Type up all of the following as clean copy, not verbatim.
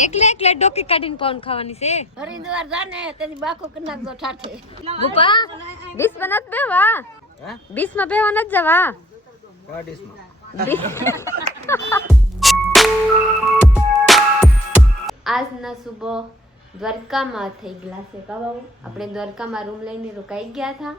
એકલે એકલે ડોકી કાઢીને કોણ ખાવાની છે? હરિદ્વાર જાને તેની બાકો કરી નાખજો ઠાઠે. ગુપા 20 બનાત બેવા. હે? 20 માં બેવા ન જવા. કયા ડીશમાં? આજના સુબહ દ્વારકામાં થઈ ગયા છે કાવા. આપણે દ્વારકામાં રૂમ લઈને રોકાઈ ગયા હતા.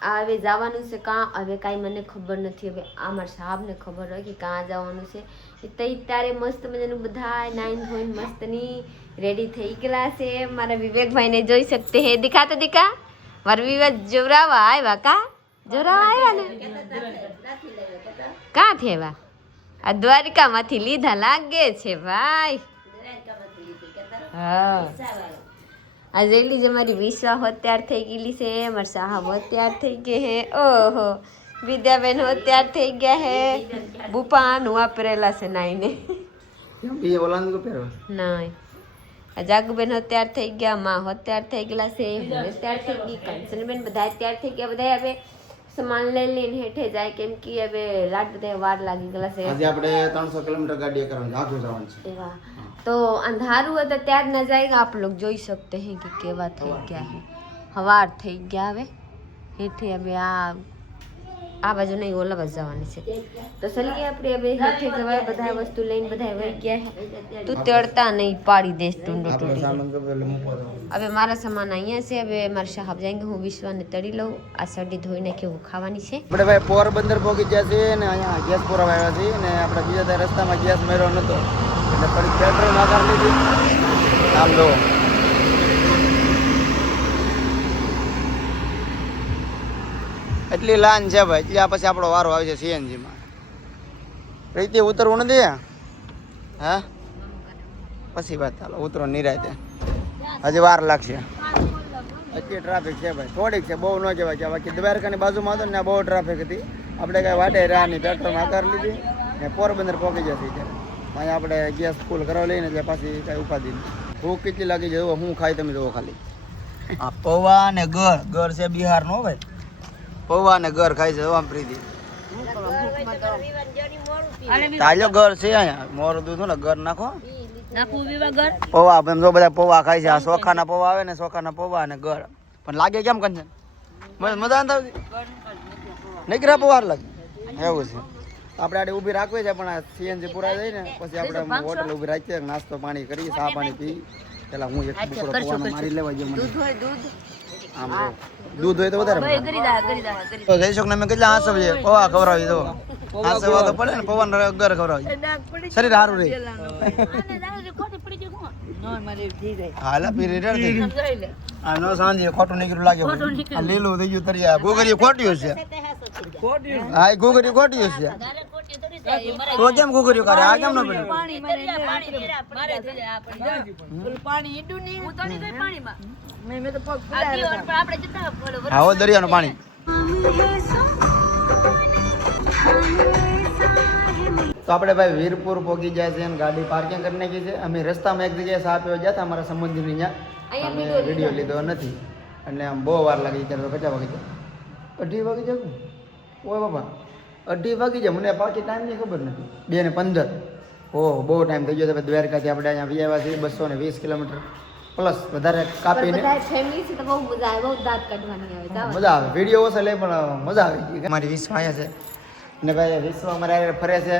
હવે જવાનું છે કાં હવે કાંઈ મને ખબર નથી. હવે આ મારા સાહેબને ખબર હોય કે કાં જવાનું છે. ત્યારે મસ્ત મજાનું બધા નાઈન ધોઈને મસ્તની રેડી થઈ ગયા છે. મારા વિવેકભાઈને જોઈ શકતે હે. દિખા તો દિખા મારા વિવેક જોરાવા આવ્યા કા જોરાવા આવ્યા ને કાં થેવા આ દ્વારકામાંથી લીધા લાગે છે ભાઈ. હા આ જેટલી જ અમારી વિશ્વા હોત્યાર થઈ ગયેલી છે. અમારા સાહબ હોત્યાર થઈ ગયા હે. ઓહો વિદ્યાબેન હોત્યાર થઈ ગયા હે. બુપાનું વાપરેલા છે નાઈને નાઈ. આ જાગુબેન હોત્યાર થઈ ગયા. માં હોત્યાર થઈ ગયેલા છે. હું હોત્યાર થઈ ગઈ. કંચનબેન બધા તૈયાર થઈ ગયા. બધા હવે સામાન લઈ લઈને હેઠે જાય કેમ કે હવે લાટ બધા વાર લાગી ગયેલા છે. આજે આપણે 300 કિલોમીટર ગાડી કરવાની આખું જવાનું છે. એવા तो अंधारू है तो त्यार न जाएगा. आप लोग જોઈ सकते हैं कि केवा થઈ ગયા है. हवार થઈ ગયા હવે હેઠે હવે આ બાજુ નહીં ઓલા બાજુ જવાની છે. તો ચલીએ આપણે હવે હેઠે જવાય. બધા વસ્તુ લઈને બધા વહી ગયા છે. તું તેડતા નહીં પાડી દેશ ટુંડો ટુંડી. હવે મારા સામાન અહીંયા છે. હવે મારા સાહેબ જાયંગે હું વિશ્વાને તળી લઉં. આ સડી ધોઈ નાખી હું ખાવાની છે. આપણે ભાઈ પોરબંદર પહોંચી ગયા છે ને અહીંયા ગેસ પુરાવા આવ્યા છે ને આપણે બીજા ત્યાં રસ્તામાં ગેસ મેળવ્યો નતો એટલે થોડીક પેટ્રોલ નાકાર લીધી. આમ લો એટલી લાન છે ભાઈ. એટલે આ પછી આપણો વારો આવે છે સીએનજીમાં. રીતે ઉતરવું નથી હા પછી વાત ચાલો ઉતરો નિરાયતે. હજી વાર લાગશે. એટલી ટ્રાફિક છે ભાઈ. થોડીક છે બહુ ન કહેવાય કે બાકી દ્વારકાની બાજુમાં હતો ને ત્યાં બહુ ટ્રાફિક હતી. આપણે કાંઈ વાટે રહ્યા નહીં. પેટ્રોલ નાકાર લીધી ને પોરબંદર પહોંચી જશે ત્યારે અહીંયા આપણે ગેસ ફૂલ કરવા લઈને એટલે પાછી કાંઈ ઉપાધિ નહીં. ભૂખ કેટલી લાગી જાય હું ખાઈ તમે જોવો ખાલી. આ પૌવા ને ગર છે બિહારનો ભાઈ. પૌવા ને ગર ખાય છે આમ પ્રીતિ. તાજો ગર છે અહીંયા મોરું દૂધ ને ગર નાખો પૌવા. એમ જો બધા પૌવા ખાય છે. આ ચોખાના પૌવા આવે ને ચોખાના પૌવા અને ગર પણ લાગે કેમ કંચન મજા નથી આવતી. નીકળ્યા પૌવા લાગે એવું છે. આપણે આડે ઊભી રાખવી છે પણ આ સીએનજી પૂરા જાય ને પછી આપણે હોટલ ઊભી રાખીએ નાસ્તો પાણી કરીએ ચા પાણી પી. પેલા હું એક બુકડો પૌવાનો મારી લેવા ગયો. મને આમ દૂધ હોય તો વધારે તો જઈશો ને મેં કેટલા હાંસવ છે પૌવા ખવડાવી દો. હાંસવા તો પડે ને પૌવા ગર ખવડાવી શરીર સારું રહે. હાલ પીરી આ નો સાંજે ખોટું નીકળ્યું લાગે. આ લીલું થઈ ગયું તરિયા ગોગરી ખોટ્યું છે. હા ગોગરી ખોટ્યું છે તો કેમ ગોગરી કરે આ કેમ ન પડે આવો દરિયાનું પાણી. તો આપણે ભાઈ વીરપુર પહોંચી જાય છે અને ગાડી પાર્કિંગ કરી નાખી છે. અમે રસ્તામાં એક જગ્યાએ સા પીવા ગયા હતા અમારા સંબંધીની ત્યાં. અમે વિડીયો લીધો નથી એટલે આમ બહુ વાર લાગી. ત્યારે તો કેટલા વાગી જાય 2:30 વાગી જાય. ઓય બાપા 2:30 વાગી જાય. મને પાછી ટાઈમની ખબર નથી. 2:15 ઓહ બહુ ટાઈમ થઈ ગયો. દ્વારકાથી આપણે અહીંયા આવ્યા છીએ 220 કિલોમીટર પ્લસ વધારે કાપીને. મજા આવે. વિડીયો ઓછા લે પણ મજા આવી. મારી વિશ્વ અહીંયા છે ને ભાઈ વિશ્વ અમારે ફરે છે.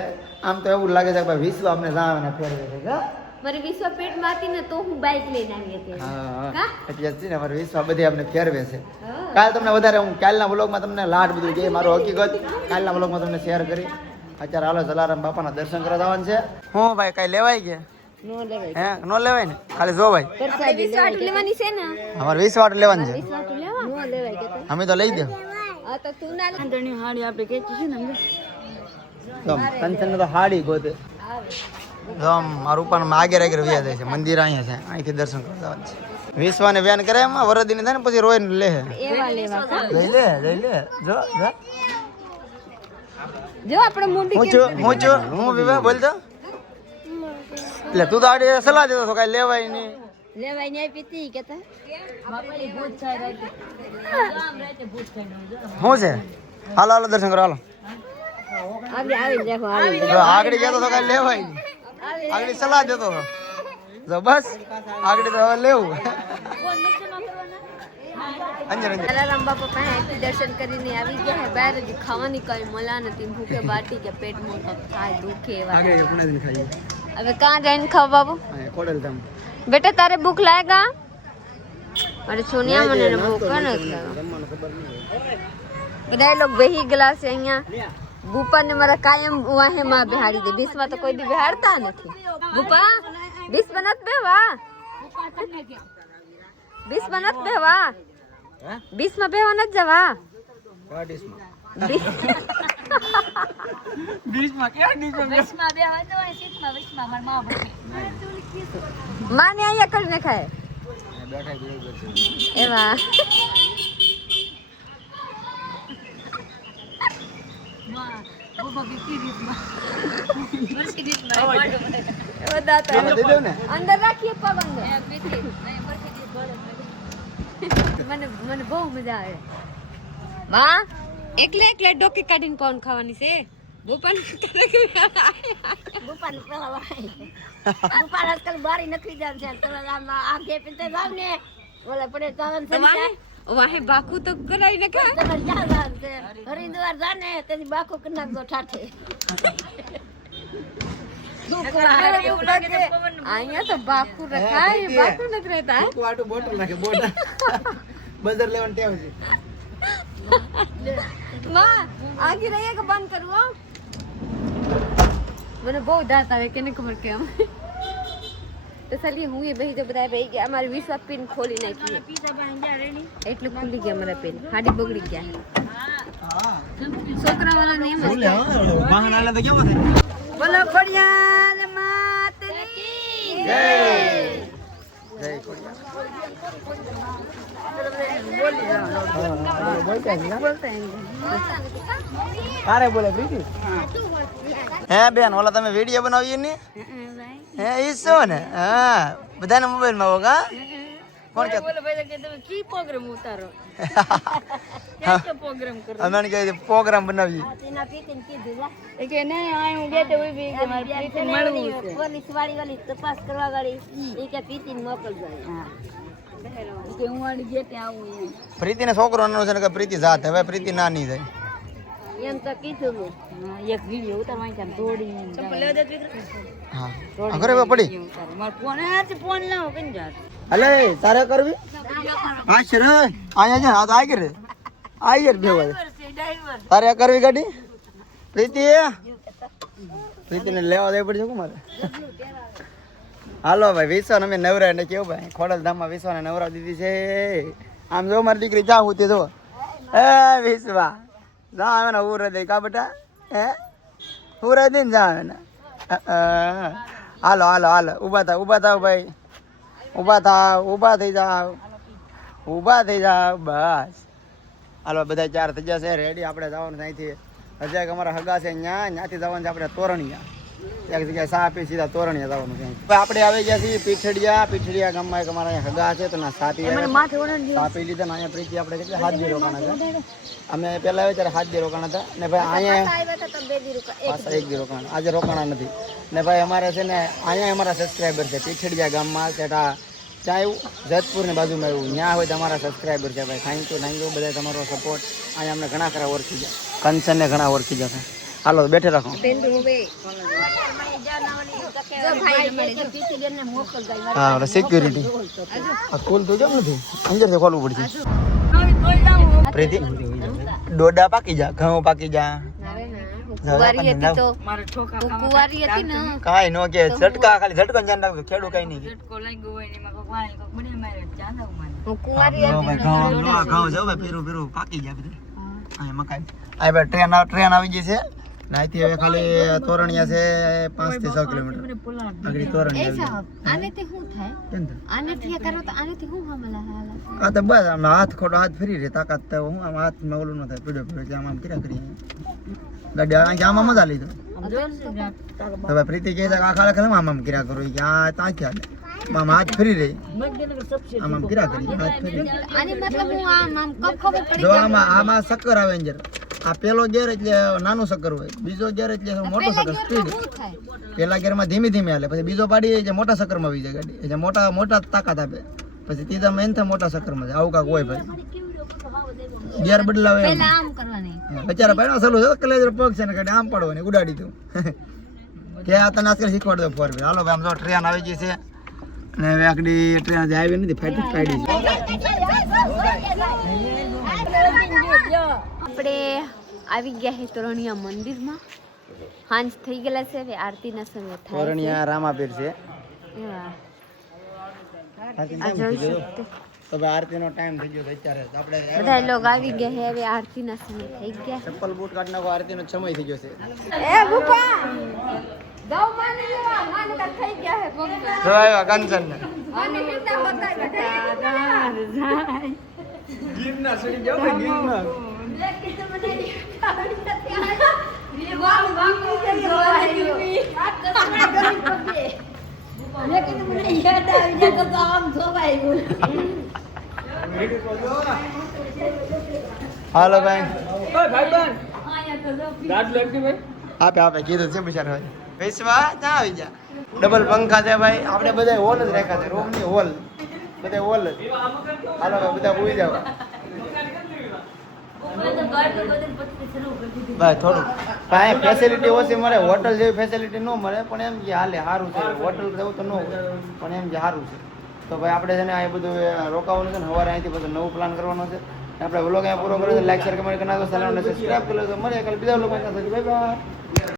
આમ તો એવું લાગે છે કે ભાઈ વિશ્વ અમને જાણે ફેરવે છે. મારી વિશ્વ પેટમાં હતી ને તો હું બાઇક લઈને આવી હતી. હા એટલે જ ને મારી વિશ્વ બધી અમને ફેરવે છે. કાલ તમને વધારે હું કાલના વ્લોગમાં તમને લાડ બધું કે મારો હકીકત કાલના વ્લોગમાં તમને શેર કરી. અત્યારે હાલો જલારામ બાપાના દર્શન કરવા જવાનું છે. હું ભાઈ કઈ લેવાય કે હે નો લેવાય ને ખાલી જો ભાઈ લેવાની છે ને અમારે 20 વાટ લેવાની છે. અમે તો લઈ દે તો તું ના આંધણી હાડી આપણે કેચી છે ને કંચન તો હાડી ગોતે મારું પણ આગળ વ્યા જાય છે. મંદિર અહીંયા છે અહીંથી દર્શન કરવા જવાનું છે. વિશ્વાને વ્યાન કરે એમાં વરદીને થાય ને પછી રોઈને લે લઈ લે જો જો આપણે મોટી હું વિવાહ બોલતો એટલે તું તો આડી સલાહ દેતો તો કઈ લેવાય નહીં પીતી કેતા શું છે હાલો દર્શન કરો હાલો. આગળ આગળ જતો તો કઈ લેવાય નહીં. આગળ સલાહ દેતો હતો તો બસ આગળ તો હવે લેવું અંજર અંજર જલારામ બાપા પાસે અહીંથી દર્શન કરીને આવી ગયા હે બહાર હજી ખાવાની કઈ મળા નથી ભૂખે બાટી કે પેટ મોટો થાય દુખે એવા આગે પુણે દિન ખાઈએ હવે કहाँ જઈને ખાવ બાબુ કોડલ ધામ બેટા તારે ભૂખ લાગેગા અરે સોનિયા મને ને ભૂખ નથી જમવાનું ખબર નહીં બધા લોગ બેહી ગયેલા છે અહીંયા ભૂપા ને મારા કાયમ વાહે માં બેહાડી દે બીસમાં તો કોઈ દી બેહાડતા નથી ભૂપા બીસ બનત બેવા બીસ બનત બેવા બીસ માં બેવા નત જવા માને અહીંયા કરીને ખાય એવા અંદર રાખીએ પગ અંદર મને બહુ મજા આવે માં એકલે એકલે ડોકી કાઢીને કોણ ખાવાની છે ભૂપાન આજકાલ બારી નખરી જાવ છે તમે આગે પીતે જાવ ને ઓલા પડે ચાવન છે વાહે બાકુ તો કરાઈ ને ખા તમે જાવ છે હરિદ્વાર જાને તેની બાકો કરી નાખજો ઠાઠે અહીંયા તો બાકુ રખાય બાકુ નથી રહેતા વાટું બોટલ નાખે બોટલ બજાર લેવાનું ટેવ છે માં આગે રહીએ કે બંધ કરું હો મને બહુ દાંત આવે કેને ખબર કેમ તો ચાલીએ હું એ બેહી બધા બેહી ગયા અમારી વિશ્વાસ પિન ખોલી નાખી એટલું ખુલી ગયા મારા પિન હાડી બગડી ગયા છોકરા વાળા ને એમ જ વાહન આલે તો કેવું થાય બોલો ખોડિયાર માત કી જય જય ખોડિયાર અરે બોલે પ્રીતિ હે બેન ઓલા તમે વિડિયો બનાવીએ ને હે ઈ શું ને હા બધાને મોબાઈલ માં હોગા કોણ કે બોલે ભાઈ કે તમે કી પ્રોગ્રામ ઉતારો કે પ્રોગ્રામ કરો અમે કે પ્રોગ્રામ બનાવીએ તેના પીતીને કીધું જા એ કે નહીં આ હું બેઠે ઉભી કે મારે પીતીને મળવું છે પોલીસ વાળી તપાસ કરવા વાળી એ કે પીતીને મોકલજો હા કે હું વાળી ગેટે આવું એમ પ્રીતિને છોકરો નાનો છે ને કે પ્રીતિ જાત હવે પ્રીતિ નાની જાય એમ તો કીધું મેં એક વિડિયો ઉતારવા છે તોડીને ચપ્પલ લેવા દે હા ઘરે પડી માર ફોન હાથે ફોન લાવો કઈ જાત અલે તારે કરવી હા શર આયા જા આ આઈ રે આઈ રે બેવા ડ્રાઈવર તારે કરવી ગાડી પ્રીતિ પ્રીતિને લેવા દે પડશે મારે હાલો ભાઈ વિશ્વાન અમે નવરા ને કેવું ભાઈ ખોડલ ધામમાં વિશ્વાને નવરા દીધી છે આમ જો મારી દીકરી જા હું તે જો એ વિશ્વા જા આવે ને ઉરે દે કા બેટા હે ઉરે દે ને જા આવે ને હાલો હાલો હાલો ઊભા થાવ ભાઈ ઊભા થઈ જાવ બસ હાલો બધા ચાર થઈ જશે રેડી આપણે જવાનું અહીંથી હજાક અમારા હગા છે ત્યાંથી જવાનું છે આપણે તોરણિયા એક જગ્યાએ સા આપી સીધા તોરણિયા જવાનું છે આપણે આવી ગયા છીએ પીઠડિયા ગામમાં એક અમારા અહીંયા હગા છે તો ના સાપી સાપી લીધા ને અહીંયા પ્રીતિ આપણે કેટલા 7 દી રોકાણા હતા અમે પહેલા આવ્યા ત્યારે 7 દી રોકાણા હતા ને ભાઈ અહીંયા પાછા 1 દી રોકાણા આજે રોકાણા નથી ને ભાઈ અમારે છે ને અહીંયા અમારા સબસ્ક્રાઈબર છે પીઠડિયા ગામમાં સેટા ત્યાં એવું જેતપુરની બાજુમાં એવું ત્યાં હોય તો અમારા સબસ્ક્રાઈબર છે ભાઈ થેન્ક યુ બધા તમારો સપોર્ટ અહીંયા અમને ઘણા ખરા ઓળખી ગયા કંચનને ઘણા ઓળખી જશે હાલો બેઠે રાખો હા સિક્યુરિટી ખોલ તો કેમ નથી અંદરથી ખોલવું પડશે પ્રીતિ ડોડા પાકી જા ઘઉં પાકી જા કુંવારી હતી તો કુંવારી હતી ને કાઈ નો કે ઝટકા ખાલી ઝટકો જાન રાખો ખેડું કઈ નહીં ઝટકો લાગ્યો હોય ને એમાં કોક વાળી કોક બને મારે ચાંદા ઉમાને હું કુંવારી હતી ઘઉં જો ભાઈ પીરું પાકી ગયા બધું આ મકાઈ આ ભાઈ ટ્રેન આવી ગઈ છે નાઈથી હવે ખાલી તોરણિયા છે 5 થી 6 કિલોમીટર આગળ તોરણિયા એ સાહેબ આનેથી શું થાય આનેથી કરો તો આનેથી શું હમલા હાલ આ તો બસ આમ હાથ ખોટો હાથ ફરી રે તાકાત તો હું આમ હાથમાં ઓલું ન થાય પીડ્યો કે આમ કિરા કરી ગાડી આમાં મજા લીધો હવે પ્રીતિ કહે છે આ ખાલે ખાલે આમ કિરા કરો કે આ તા ક્યાં આમ હાથ ફરી રહી આમ કિરા કરી હાથ ફરી આની મતલબ હું આમ કબ ખબર પડી જો આમાં શક્કર આવે અંદર આ પેલો ગેર એટલે નાનું સકર હોય, બીજો ગેર એટલે મોટો સકર સ્પીડ. પેલા ગેરમાં ધીમી ધીમે હાલે, પછી બીજો પાડી એટલે મોટા સકરમાં આવી જાય ગાડી, એટલે મોટા તાકાત આપે. પછી ત્રીજા મેન થાય મોટા સકરમાં જાય. આવું કાક હોય ભાઈ. ગેર બદલાવે એમ. પહેલા આમ કરવાની. બચારા ભાઈ નો સલો છે, કલેજર પગ છે ને ગાડી આમ પાડવાની, ઉડાડી દઉં. કે આ તને આજકાલ શીખવાડ દો 4 વ્હીલ. હાલો ભાઈ, આમ તો ટ્રેન આવી ગઈ છે ને હવે આકડી ટ્રેન જે આવી નથી, ફાટી છે. આપણે આવી ગયા છે તોરણિયા મંદિરમાં. હાંજ થઈ ગયેલા છે, હવે આરતીના સમય થાય છે. તોરણિયા રામાપીર છે. એવા. આરતી આ જોઈ શકते. તો ભાઈ આરતીનો ટાઈમ થઈ ગયો છે અત્યારે. તો આપણે બધા લોકો આવી ગયા છે, હવે આરતીના સમય થઈ ગયા. ચપ્પલ બૂટ કાઢી નાખો, આરતીનો સમય થઈ ગયો છે. એ ભૂપા ગૌ માની લેવા માનતા થઈ ગયા છે ભક્ત. જો આવ્યા કંચન ને અને હિતા બતાય ગીરના સડી જાવ ને ગીરના. હાલો ભાઈ. આપે કીધું છે બિચારા ભાઈ. પૈસા ના આવી જા. ડબલ પંખા છે ભાઈ. આપણે બધા હોલ જ રાખ્યા છે, રૂમ ની હોલ, બધા હોલ જ. હાલો ભાઈ, બધા ભૂઈ જાવ ભાઈ. થોડું ભાઈ ફેસિલિટી ઓછી મળે, હોટલ જેવી ફેસિલિટી ન મળે, પણ એમ કે હાલે સારું છે. હોટલ જેવું તો ન હોય, પણ એમ કે સારું છે. તો ભાઈ આપણે છે ને આ બધું રોકાવાનું છે ને, સવારે અહીંથી બધું નવું પ્લાન કરવાનો છે. આપણે વ્લોગ અહીંયા પૂરો કર્યો છે. લાઈક શેર કમેન્ટ કરી નાખો, ચેનલને સબસ્ક્રાઇબ કરી લો. તો મળીએ કાલે બીજા વ્લોગમાં. Bye bye.